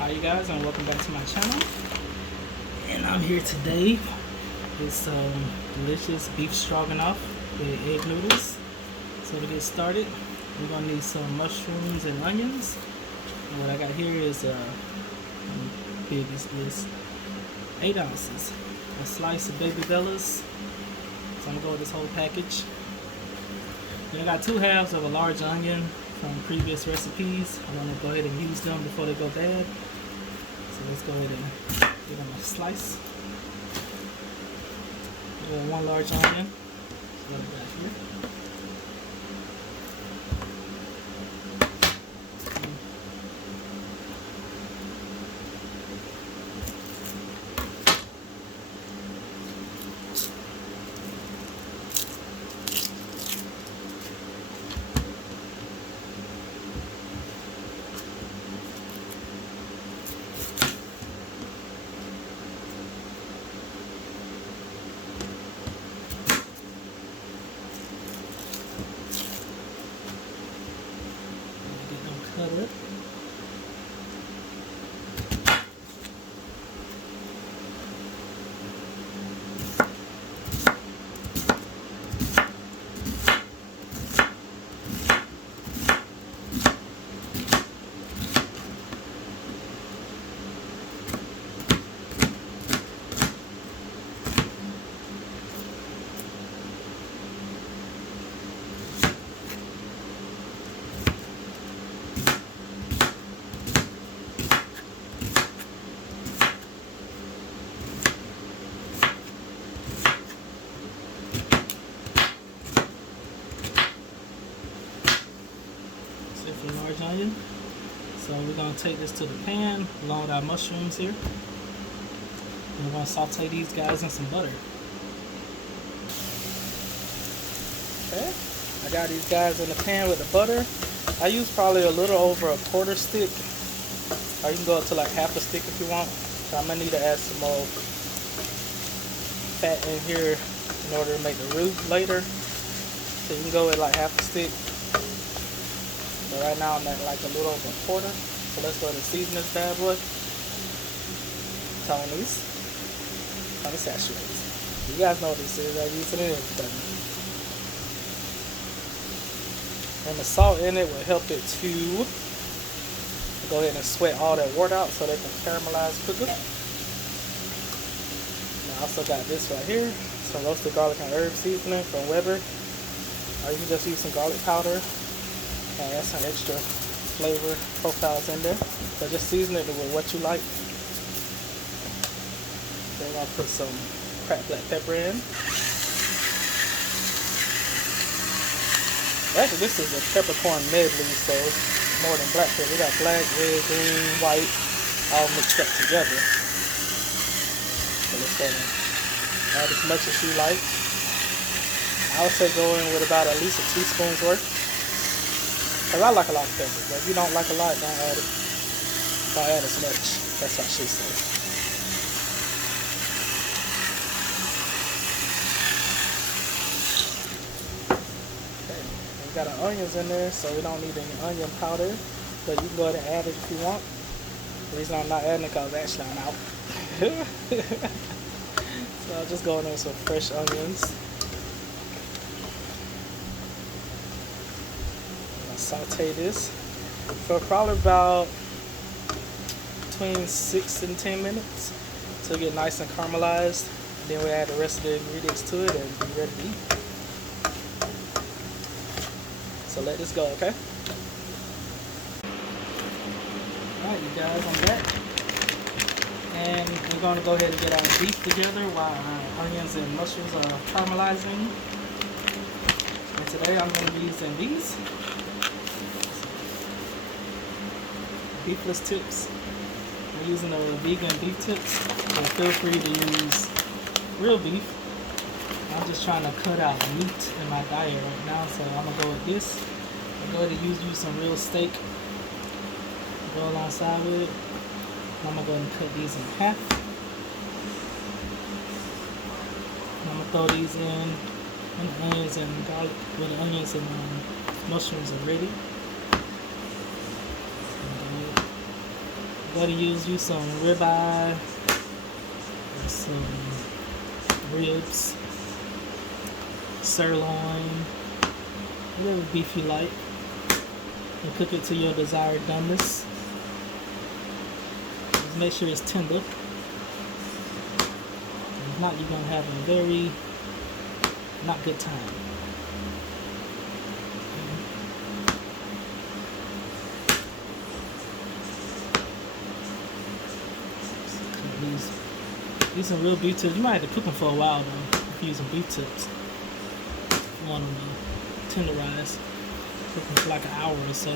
Hi you guys, and welcome back to my channel. And I'm here today with some delicious beef stroganoff with egg noodles. So to get started, we're gonna need some mushrooms and onions. And what I got here is big is this 8 ounces. A slice of babyBellas. So I'm gonna go with this whole package. Then I got 2 halves of a large onion from previous recipes. I'm gonna go ahead and use them before they go bad. So let's go ahead and give them a slice. We'll 1 large onion. So what I got here. Cut it. For large onion. So we're going to take this to the pan along with our mushrooms here. And we're going to saute these guys in some butter. Okay, I got these guys in the pan with the butter. I use probably a little over a 1/4 stick. Or you can go up to like 1/2 stick if you want. So I'm going to need to add some more fat in here in order to make the roux later. So you can go with like 1/2 stick. But right now I'm at like a little over a 1/4. So let's go ahead and season this bad boy. Tony's saturated. You guys know what this is. I use it in everything. And the salt in it will help it to go ahead and sweat all that water out so they can caramelize quicker. And I also got this right here. Some roasted garlic and herb seasoning from Weber. Or you can just use some garlic powder. And add some extra flavor profiles in there. So just season it with what you like. Then I'll put some cracked black pepper in. Actually, this is a peppercorn medley, so it's more than black pepper. We got black, red, green, white, all mixed up together. So let's go and add as much as you like. I would say go in with about at least a teaspoon's worth. Cause I like a lot of pepper, but if you don't like a lot, don't add it. Don't add as much. That's what she said. Okay, we got our onions in there, so we don't need any onion powder, but you can go ahead and add it if you want. The reason I'm not adding it because actually I'm out. So I'll just go in there with some fresh onions. Saute this for probably about between 6 and 10 minutes to get nice and caramelized. Then we add the rest of the ingredients to it and be ready to eat. So let this go, okay? Alright, you guys, I'm back. And we're going to go ahead and get our beef together while our onions and mushrooms are caramelizing. And today I'm going to be using these beefless tips. I'm using the vegan beef tips, so feel free to use real beef. I'm just trying to cut out meat in my diet right now, so I'm gonna go with this. I'm going to use some real steak to go alongside with it. I'm gonna go ahead and cut these in half. I'm gonna throw these in when the onions and garlic, when the onions and mushrooms are ready. Go to use you some ribeye, or some ribs, sirloin, whatever beef you like, and cook it to your desired doneness. Just make sure it's tender. If not, you're gonna have a very not good time. These some real beef tips. You might have to cook them for a while though. If you're using beef tips, you want them to tenderize. Cook them for like an hour or so.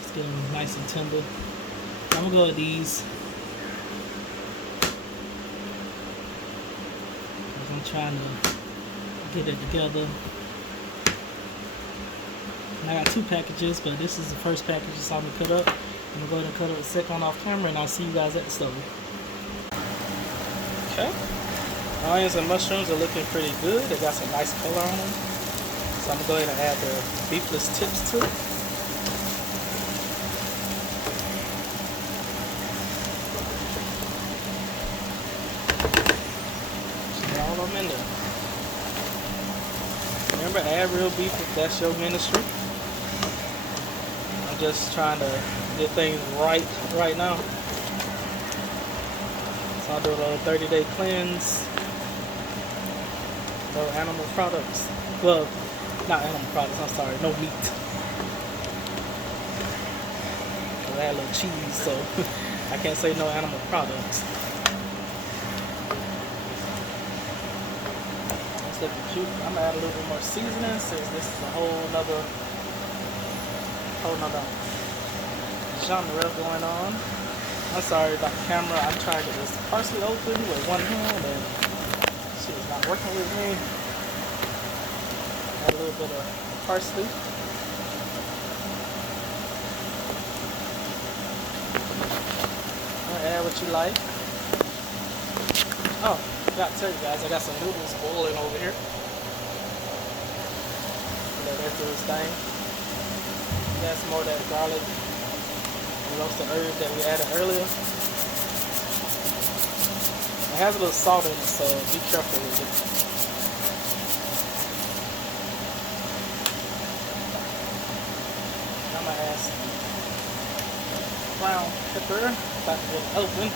Just get them nice and tender. I'm gonna go with these. I'm trying to get it together. And I got 2 packages, but this is the first package you saw me cut up. I'm gonna go ahead and cut it a second off camera, and I'll see you guys at the stove. Okay, onions and mushrooms are looking pretty good. They got some nice color on them. So I'm gonna go ahead and add the beefless tips to it. Just all of them in there. Remember, add real beef if that's your ministry. I'm just trying to get things right now. So I'll do a little 30-day cleanse. No animal products. Well, not animal products, I'm sorry, no meat. I had a little cheese, so I can't say no animal products. It's looking cute. I'm gonna add a little bit more seasoning since this is a whole nother genre going on. I'm sorry about the camera. I'm trying to get this parsley open with one hand and she is not working with me. Add a little bit of parsley. Add what you like. Oh, I forgot to tell you guys, I got some noodles boiling over here. Let that do its thing. Got some more of that garlic and roasted herb that we added earlier. It has a little salt in it, so be careful with it. I'm gonna add some brown pepper. About to get it open.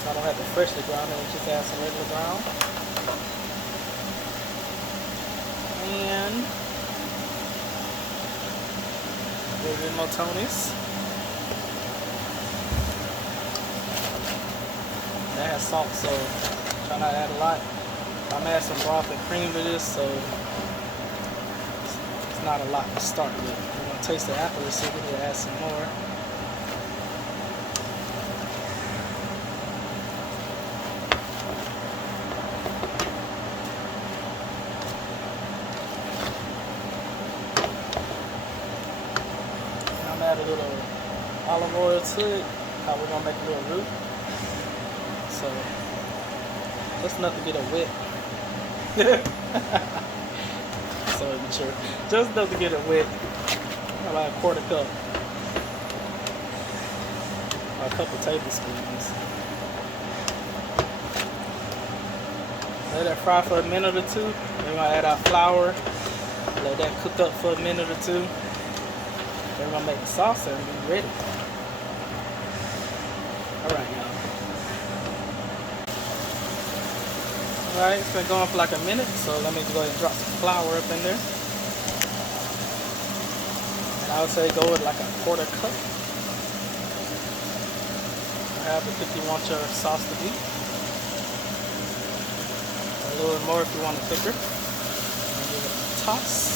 So I don't have to freshly ground it, just add some regular brown. And a little bit more Tony's. That has salt, so try not to add a lot. I'm gonna add some broth and cream to this, so it's not a lot to start with. We're gonna taste it afterwards, so we need to add some more. Add a little olive oil to it. How we're gonna make a little roux. So just enough to get it wet. So immature. Just enough to get it wet. About a quarter cup. Or a couple tablespoons. Let that fry for a minute or two. Then we're gonna add our flour. Let that cook up for a minute or two. Then we're gonna make the salsa and be ready. Alright, y'all. Alright, it's been going for like a minute, so let me go ahead and drop some flour up in there. And I would say go with like a quarter cup. However thick you want your sauce to be. A little bit more if you want it thicker. And give it a toss.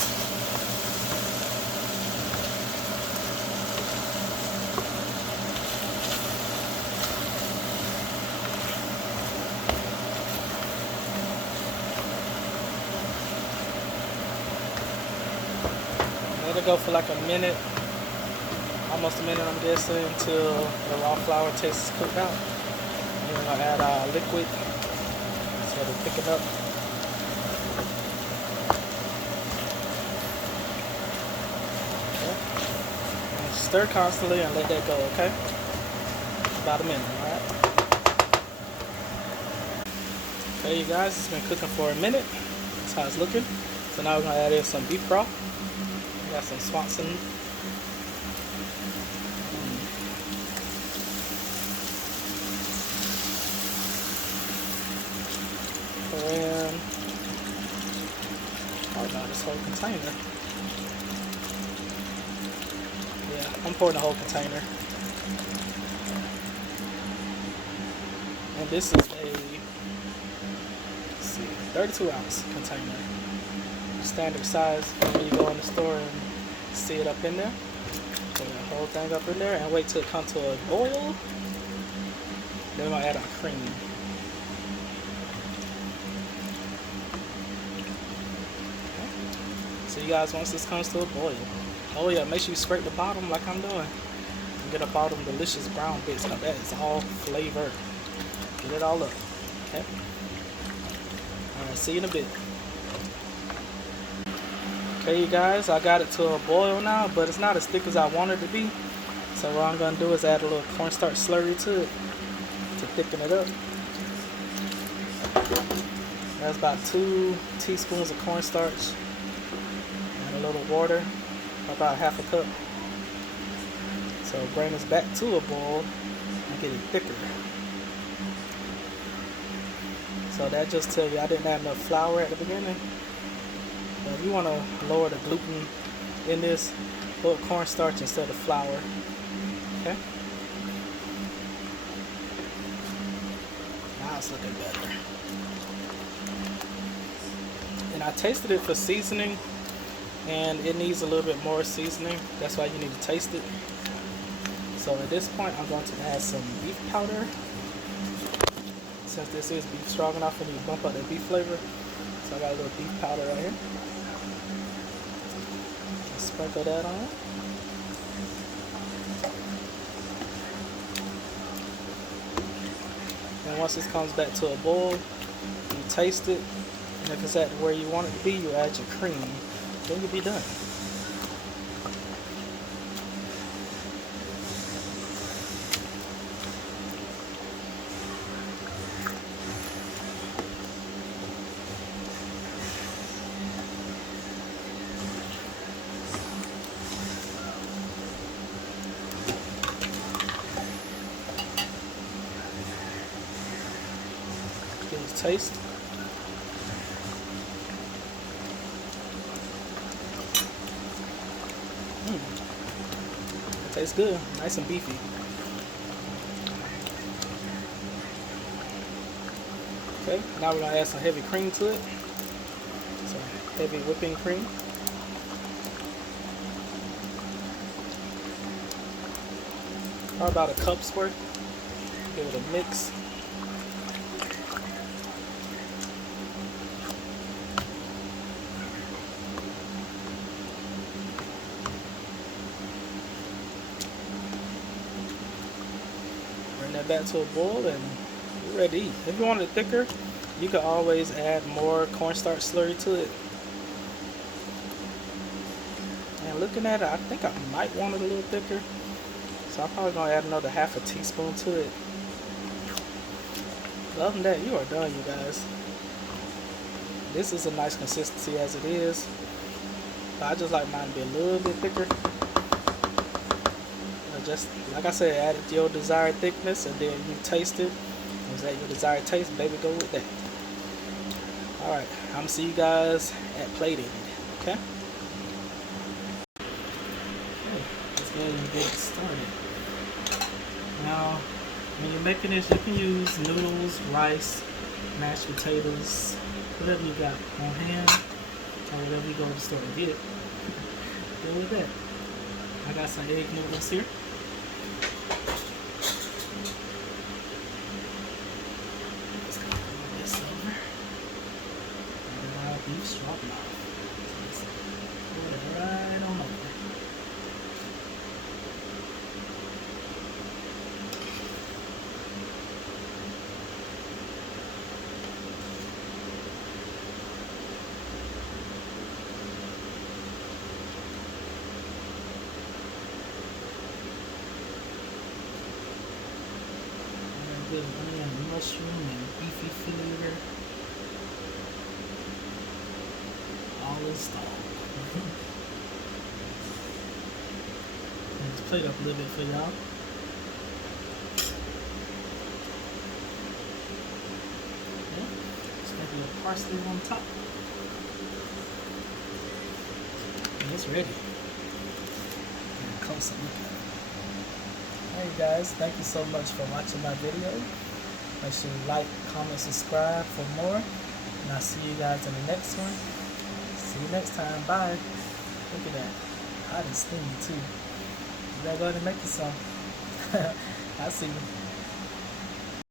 Let it go for like a minute, almost a minute I'm guessing, until the raw flour tastes cooked out. And then we're going to add our liquid so to thicken up. stir constantly and let that go, okay? About a minute, alright? Okay, you guys, it's been cooking for a minute. That's how it's looking. So now we're gonna add in some beef broth. We got some Swanson. Pour in. Oh no, this whole container. Yeah, I'm pouring the whole container. And this is a, let's see, 32 ounce container. Standard size when you go in the store and see it up in there. Put the whole thing up in there and wait till it comes to a boil. Then we're gonna add our cream. So you guys, once this comes to a boil, oh yeah, make sure you scrape the bottom like I'm doing. And get up all them delicious brown bits, because that is all flavor. Get it all up. Okay. Alright, see you in a bit. Okay, you guys, I got it to a boil now, but it's not as thick as I want it to be. So what I'm gonna do is add a little cornstarch slurry to it to thicken it up. That's about 2 teaspoons of cornstarch. A little water, about half a cup. So bring this back to a boil and get it thicker. So that just tells you I didn't add enough flour at the beginning. But if you want to lower the gluten in this, put cornstarch instead of flour. Okay. Now it's looking better. And I tasted it for seasoning, and it needs a little bit more seasoning. That's why you need to taste it. So at this point, I'm going to add some beef powder. Since this is beef stroganoff, I need to bump up that beef flavor. So I got a little beef powder right here. Sprinkle that on. And once this comes back to a boil, you taste it. And if it's at where you want it to be, you add your cream. Then you'll be done. Give it a taste. It tastes good, nice and beefy. Okay, now we're gonna add some heavy cream to it. Some heavy whipping cream. Probably about a cup's worth. Give it a mix. Bring that back to a boil and you're ready to eat. If you want it thicker, you can always add more cornstarch slurry to it. And looking at it, I think I might want it a little thicker. So I'm probably going to add another half a teaspoon to it. Other than that, you are done, you guys. This is a nice consistency as it is. But I just like mine to be a little bit thicker. Just like I said, add it to your desired thickness, and then you taste it. Is that your desired taste? Baby, go with that. Alright, I'm going to see you guys at plating. Okay? Let's go ahead and get started. Now, when you're making this, you can use noodles, rice, mashed potatoes, whatever you got on hand, or whatever you go to the store to get. Go with that. I got some egg noodles here. Let's go move this over. And our beef stroganoff. So put it right on over. mushroom and beefy flavor. All installed. Let's plate up a little bit for y'all. A little parsley on top. And it's ready. Get a closer look at it. Hey guys, thank you so much for watching my video. Make sure you like, comment, subscribe for more. And I'll see you guys in the next one. See you next time. Bye. Look at that. Hot and steamy too. You gotta go ahead and make you some. I'll see you.